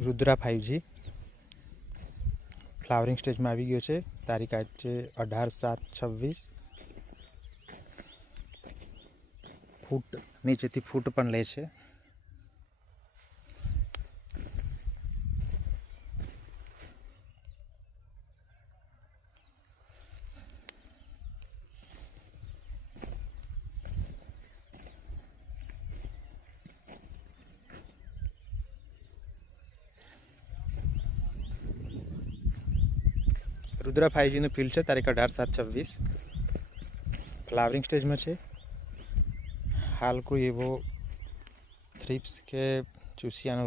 Rudra 5G flowering stage में આવી ગયો છે। તારીખ આજ છે 18/7/26। ફૂટ નીચેથી ફૂટ પણ લે છે। रुद्रा 5G નું ફિલ્ડ છે। તારીખ 18/7/26 फ्लावरिंग स्टेज में है। हाल कोई एवो थ्रिप्स के चूसियानो